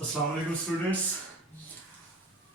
अस्सलाम वालेकुम स्टूडेंट्स।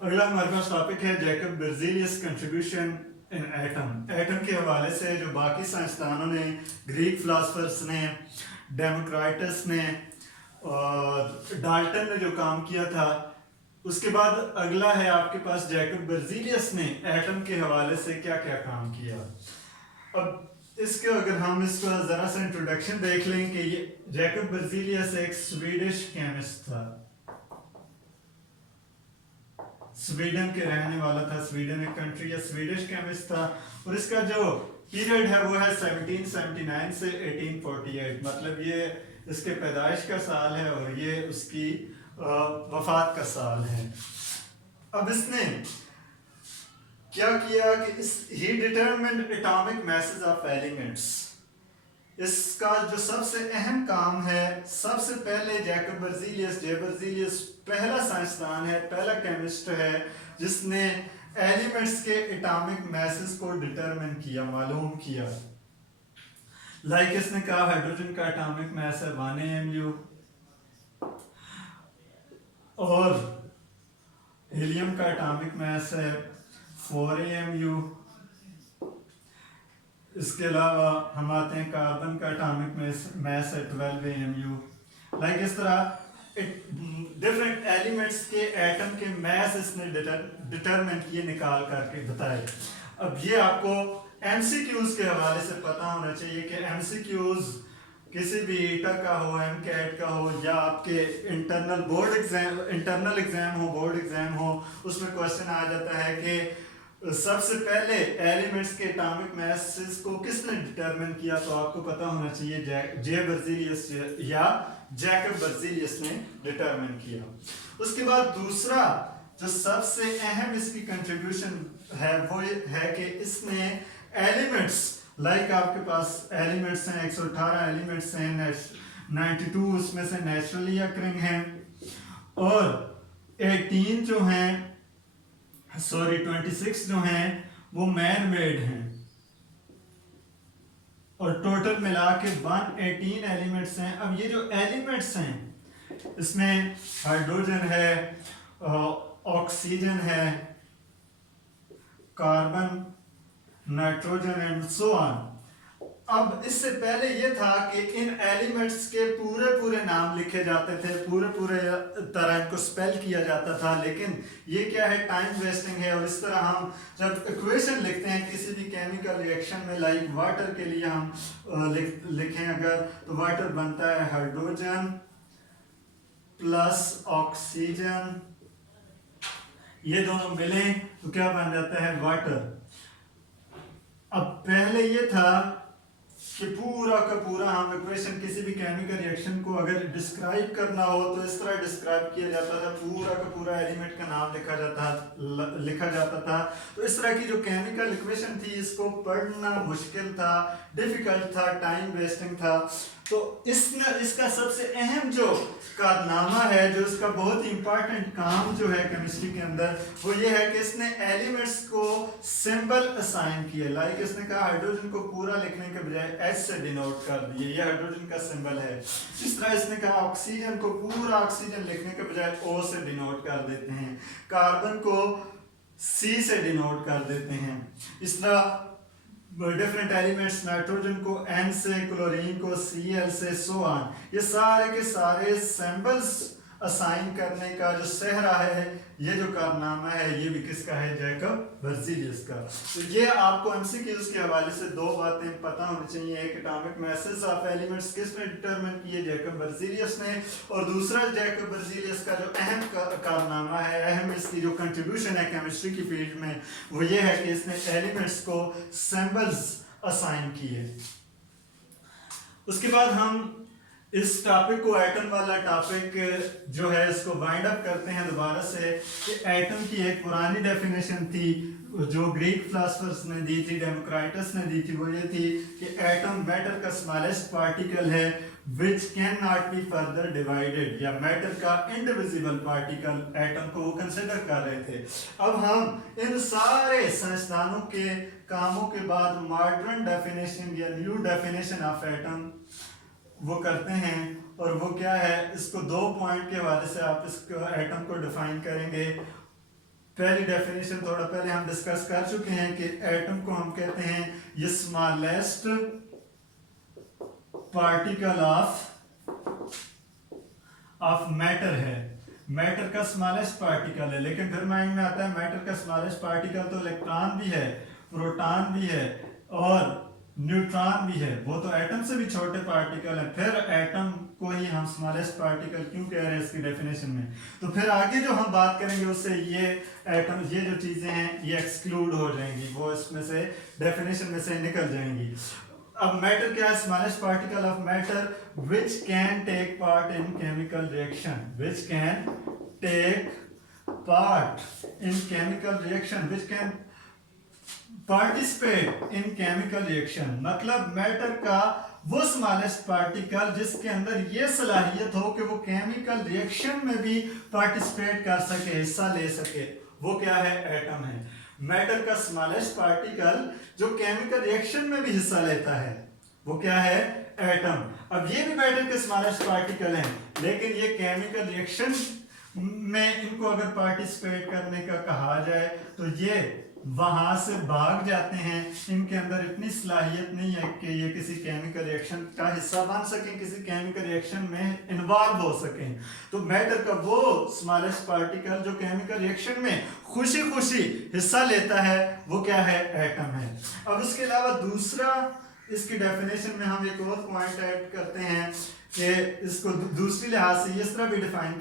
अगला हमारे पास टॉपिक है Jacob Berzelius contribution in atom. Atom के हवाले से जो बाकी साइंसदानों ने, ग्रीक फिलासफर्स ने, डेमोक्राइटस ने और डाल्टन ने जो काम किया था, उसके बाद अगला है आपके पास जैकब बेrzelius ने एटम के हवाले से क्या क्या काम किया। अब इसके अगर हम इसका ज़रा सा इंट्रोडक्शन देख लें कि ये जैकब बेrzelius एक स्वीडिश केमिस्ट था, स्वीडन के रहने वाला था। स्वीडन एक कंट्री है, स्वीडिश केमिस्ट था और इसका जो पीरियड है वो है 1779 से 1848, मतलब ये इसके पैदाइश का साल है और ये उसकी वफात का साल है। अब इसने क्या किया कि he determined atomic masses of elements. इसका जो सबसे अहम काम है, सबसे पहले जैकब बेrzelius पहला साइंसदान है, पहला केमिस्ट है जिसने एलिमेंट्स के एटॉमिक मैसेज को डिटरमिन किया, मालूम किया। लाइक इसने कहा हाइड्रोजन का एटॉमिक मैस है 1 AMU और हीलियम का एटॉमिक मैस है 4 AMU। इसके अलावा हम आते हैं कार्बन का एटॉमिक मैस है 12 AMU। लाइक इस तरह डिफरेंट एलिमेंट्स के एटम के मैस इसने डिटरमिन किए, निकाल करके बताए। अब ये आपको एमसीक्यूज के हवाले से पता होना चाहिए कि एमसीक्यूज किसी भी ईटा का हो, एमकेट का हो या आपके इंटरनल एग्जाम हो, बोर्ड एग्जाम हो, उसमें क्वेश्चन आ जाता है कि सबसे पहले एलिमेंट्स के एटॉमिक मैसेज को किसने डिटरमिन किया। तो आपको पता होना चाहिए जे बेrzelius या जैकब बेrzelius ने डिटरमिन किया। उसके बाद दूसरा जो सबसे अहम इसकी कंट्रीब्यूशन है वो है कि इसने एलिमेंट्स, लाइक आपके पास एलिमेंट्स हैं 118 एलिमेंट्स हैं, 92 उसमें से नेचुरली अकरिंग हैं और 18 जो हैं 26 जो हैं वो मैन मेड हैं और टोटल मिला के 118 एलिमेंट्स हैं। अब ये जो एलिमेंट्स हैं इसमें हाइड्रोजन है, ऑक्सीजन है, carbon, nitrogen and so on. अब इससे पहले ये था कि इन एलिमेंट्स के पूरे पूरे नाम लिखे जाते थे, पूरे पूरे तरह इनको स्पेल किया जाता था, लेकिन ये क्या है, टाइम वेस्टिंग है। और इस तरह हम जब इक्वेशन लिखते हैं किसी भी केमिकल रिएक्शन में, लाइक वाटर के लिए हम लिखें अगर, तो वाटर बनता है हाइड्रोजन प्लस ऑक्सीजन, ये दोनों मिलें तो क्या बन जाता है, वाटर। अब पहले ये था कि पूरा का पूरा हम इक्वेशन किसी भी केमिकल रिएक्शन को अगर डिस्क्राइब करना हो तो इस तरह डिस्क्राइब किया जाता था, पूरा का पूरा एलिमेंट का नाम लिखा जाता था। तो इस तरह की जो केमिकल इक्वेशन थी इसको पढ़ना मुश्किल था, डिफिकल्ट था, टाइम वेस्टिंग था। तो इसका सबसे अहम जो कारनामा है, जो इसका बहुत ही इंपॉर्टेंट काम जो है केमिस्ट्री के अंदर, वो ये है कि इसने एलिमेंट्स को सिंबल असाइन किए। लाइक इसने कहा हाइड्रोजन को पूरा लिखने के बजाय H से डिनोट कर दिए, ये हाइड्रोजन का सिंबल है। इस तरह इसने कहा ऑक्सीजन को पूरा ऑक्सीजन लिखने के बजाय O से डिनोट कर देते हैं, कार्बन को C से डिनोट कर देते हैं। इस तरह डिफरेंट एलिमेंट्स, नाइट्रोजन को N से, क्लोरीन को Cl से, सो ऑन। ये सारे के सारे सिंबल्स असाइन करने का जो सहरा है, ये जो कारनामा है, ये भी किसका है, जैकब बेrzelius का। तो ये आपको एमसीक्यूज के हवाले से दो बातें पता होनी चाहिए। एक एटॉमिक मैसेज ऑफ एलिमेंट्स किसने डिटरमिन किए, जैकब बेrzelius ने, और दूसरा जैकब बेrzelius का जो अहम कारनामा है, अहम इसकी जो कंट्रीब्यूशन है केमिस्ट्री की फील्ड में, वो ये है कि इसने एलिमेंट्स को सिंबल्स असाइन किए। उसके बाद हम इस टॉपिक को, एटम वाला टॉपिक जो है, इसको वाइंड अप करते हैं दोबारा से। कि एटम की एक पुरानी डेफिनेशन थी जो ग्रीक फिलासफर्स ने दी थी, डेमोक्राइटस ने दी थी, वो ये थी कि एटम मैटर का स्मॉलेस्ट पार्टिकल है which can not be further divided, या मैटर का इंडिविजिबल पार्टिकल एटम को वो कंसिडर कर रहे थे। अब हम इन सारे साइंसदानों के कामों के बाद मॉडर्न डेफिनेशन या न्यू डेफिनेशन ऑफ एटम वो करते हैं और वो क्या है, इसको 2 पॉइंट के हवाले से आप इसको एटम को डिफाइन करेंगे। पहली डेफिनेशन थोड़ा पहले हम डिस्कस कर चुके हैं कि एटम को हम कहते हैं ये स्मॉलेस्ट पार्टिकल ऑफ मैटर है। मैटर का स्मॉलेस्ट पार्टिकल है, लेकिन फिर माइंड में आता है मैटर का स्मॉलेस्ट पार्टिकल तो इलेक्ट्रॉन भी है, प्रोटॉन भी है और न्यूट्रॉन भी है, वो तो एटम से भी छोटे पार्टिकल है। फिर एटम को ही हम स्मॉलेस्ट पार्टिकल क्यों कह रहे हैं इसकी डेफिनेशन में। तो फिर आगे जो हम बात करेंगे उससे ये एटम, ये जो चीजें हैं ये एक्सक्लूड हो जाएंगी, वो इसमें से डेफिनेशन में से निकल जाएंगी। अब मैटर क्या है, smallest particle of matter which can take part in chemical reaction, which can take part in chemical reaction, which can participate in chemical reaction. मतलब मैटर का वो स्मॉलेस्ट पार्टिकल जिसके अंदर ये सलाहियत हो कि वो केमिकल रिएक्शन में भी पार्टिसिपेट कर सके, हिस्सा ले सके, वो क्या है, एटम है। मैटर का स्मॉलेस्ट पार्टिकल जो केमिकल रिएक्शन में भी हिस्सा लेता है वो क्या है, एटम। अब ये भी मैटर के स्मॉलेस्ट पार्टिकल हैं, लेकिन ये केमिकल रिएक्शन में इनको अगर पार्टिसिपेट करने का कहा जाए तो ये वहां से भाग जाते हैं, इनके अंदर इतनी सलाहियत नहीं है कि ये किसी केमिकल रिएक्शन का हिस्सा बन सकें, किसी केमिकल रिएक्शन में इन्वॉल्व हो सकें। तो मैटर का वो स्मॉलेस्ट पार्टिकल जो केमिकल रिएक्शन में खुशी खुशी हिस्सा लेता है वो क्या है, एटम है। अब इसके अलावा दूसरा इसकी डेफिनेशन में हम एक और पॉइंट ऐड करते हैं कि इसको दूसरी लिहाज से इस तरह भी डिफाइन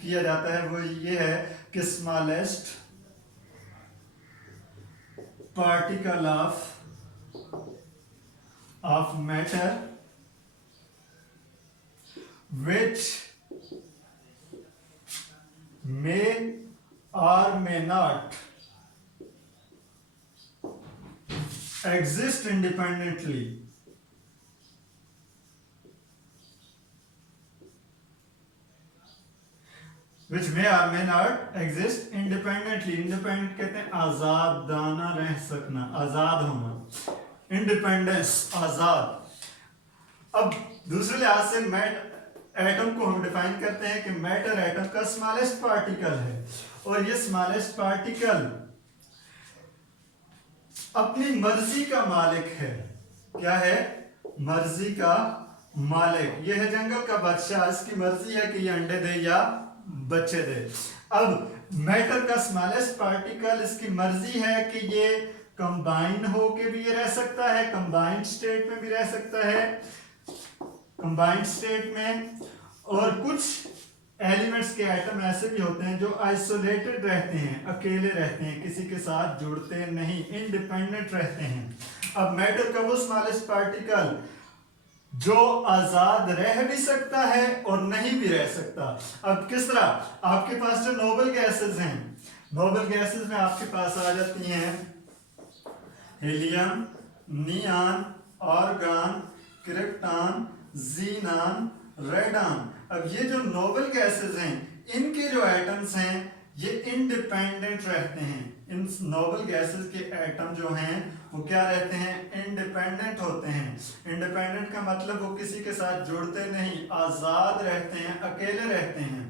किया जाता है, वो ये है कि smallest particle of matter which may or may not exist independently, which may or may not exist independently। Independent कहते हैं आजादाना रह सकना, आजाद होना, इंडिपेंडेंस, आजाद। अब दूसरे लिहाज से एटम को हम डिफाइन करते हैं कि मैटर एटम का स्मॉलेस्ट पार्टिकल है और ये स्मॉलेस्ट पार्टिकल अपनी मर्जी का मालिक है। क्या है, मर्जी का मालिक। ये है जंगल का बादशाह, इसकी मर्जी है कि ये अंडे दे या बच्चे दे। अब मैटर का स्मॉलेस्ट पार्टिकल, इसकी मर्जी है कि ये कंबाइन होके भी ये रह सकता है, कंबाइंड स्टेट में भी रह सकता है, कंबाइंड स्टेट में। और कुछ एलिमेंट्स के एटम ऐसे भी होते हैं जो आइसोलेटेड रहते हैं, अकेले रहते हैं, किसी के साथ जुड़ते नहीं, इंडिपेंडेंट रहते हैं। अब मैटर का वो स्मॉलेस्ट पार्टिकल जो आजाद रह भी सकता है और नहीं भी रह सकता। अब किस तरह, आपके पास जो नोबल गैसेस हैं, नोबल गैसेस में आपके पास आ जाती हैं helium, neon, argon, krypton, xenon, radon. अब ये जो नोबल गैसेस हैं इनके जो एटम्स हैं ये इंडिपेंडेंट रहते हैं। इन नोबल गैसेस के एटम जो हैं वो क्या रहते हैं, इंडिपेंडेंट होते हैं। इंडिपेंडेंट का मतलब वो किसी के साथ जुड़ते नहीं, आजाद रहते हैं, अकेले रहते हैं।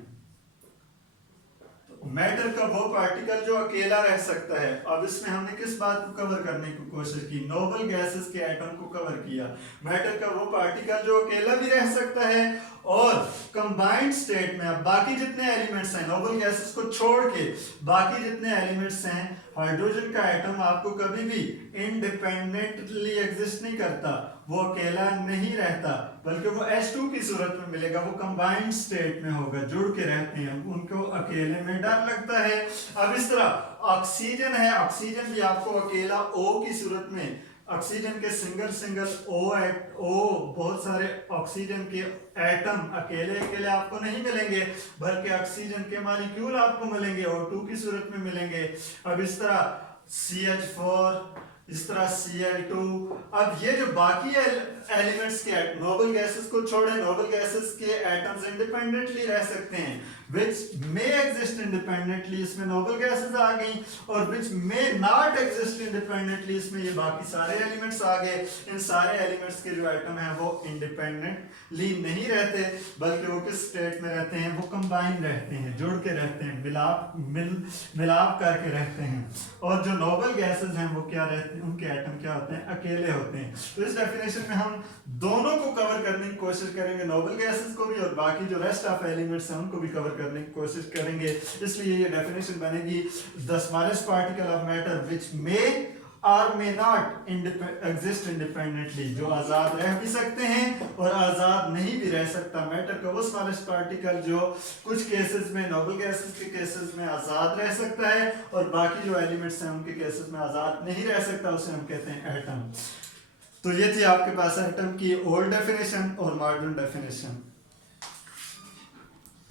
मैटर का वो पार्टिकल जो अकेला रह सकता है। अब इसमें हमने किस बात को कवर करने की कोशिश की, नोबल गैसेस के एटम को कवर किया। मैटर का वो पार्टिकल जो अकेला भी रह सकता है और कंबाइंड स्टेट में। अब बाकी जितने एलिमेंट्स हैं, नोबल गैसेस को छोड़ के बाकी जितने एलिमेंट्स हैं, हाइड्रोजन का एटम आपको कभी भी इंडिपेंडेंटली एग्जिस्ट नहीं करता, वो अकेला नहीं रहता, बल्कि वो H2 की सूरत में मिलेगा, वो कंबाइंड स्टेट में होगा, जुड़ के रहते हैं, उनको अकेले में डर लगता है। अब इस तरह ऑक्सीजन है, ऑक्सीजन भी आपको अकेला O की सूरत में, ऑक्सीजन के सिंगल O बहुत सारे ऑक्सीजन के एटम अकेले अकेले आपको नहीं मिलेंगे, बल्कि ऑक्सीजन के मॉलिक्यूल आपको मिलेंगे, O2 की सूरत में मिलेंगे। अब इस तरह CH4 इस तरह Cl2। अब ये जो बाकी एलिमेंट्स के नोबल गैसेस को छोड़े, नोबल गैसेस के एटम्स इंडिपेंडेंटली रह सकते हैं, विच मे एग्जिस्ट इंडिपेंडेंटली, इसमें नोबल गैसेस आ गई, और विच मे नॉट एग्जिस्ट इंडिपेंडेंटली, इसमें ये बाकी सारे एलिमेंट्स आ गए। इन सारे एलिमेंट्स के जो एटम हैं वो इंडिपेंडेंटली नहीं रहते, बल्कि वो किस स्टेट में रहते हैं, वो कंबाइन रहते हैं, जुड़ के रहते हैं, मिलाप करके रहते हैं। और जो नोबल गैसेस हैं वो क्या रहते हैं, उनके एटम क्या होते हैं, अकेले होते हैं। तो इस डेफिनेशन में हम दोनों को कवर करने की कोशिश करेंगे, नोबल गैसेस को भी और बाकी जो रेस्ट ऑफ एलिमेंट्स हैं उनको भी कवर करने की कोशिश करेंगे। इसलिए ये डेफिनेशन बनेगी the smallest particle of matter which may और मे नॉट एग्जिस्ट इंडिपेंडेंटली, जो आज़ाद रह भी सकते हैं और आज़ाद नहीं भी रह सकता। मैटर का वो स्मॉलेस्ट पार्टिकल जो कुछ केसेस में, नोबल गैसेस के केसेस में आज़ाद रह सकता है और बाकी जो एलिमेंट्स हैं उनके केसेस में आज़ाद नहीं रह सकता, उसे हम कहते हैं एटम। तो ये थी आपके पास एटम की ओल्ड डेफिनेशन और मॉडर्न डेफिनेशन।